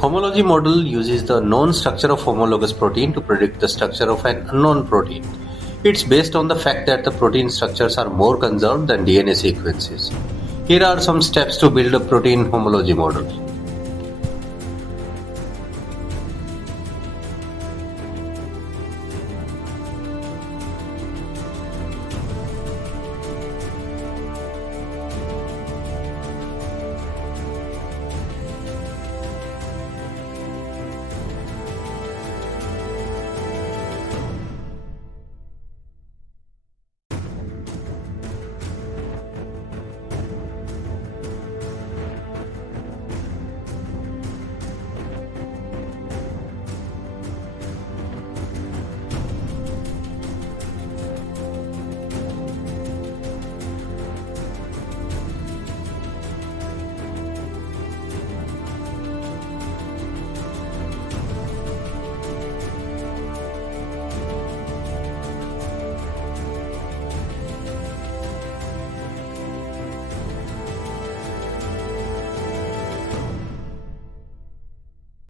Homology model uses the known structure of homologous protein to predict the structure of an unknown protein. It's based on the fact that the protein structures are more conserved than DNA sequences. Here are some steps to build a protein homology model.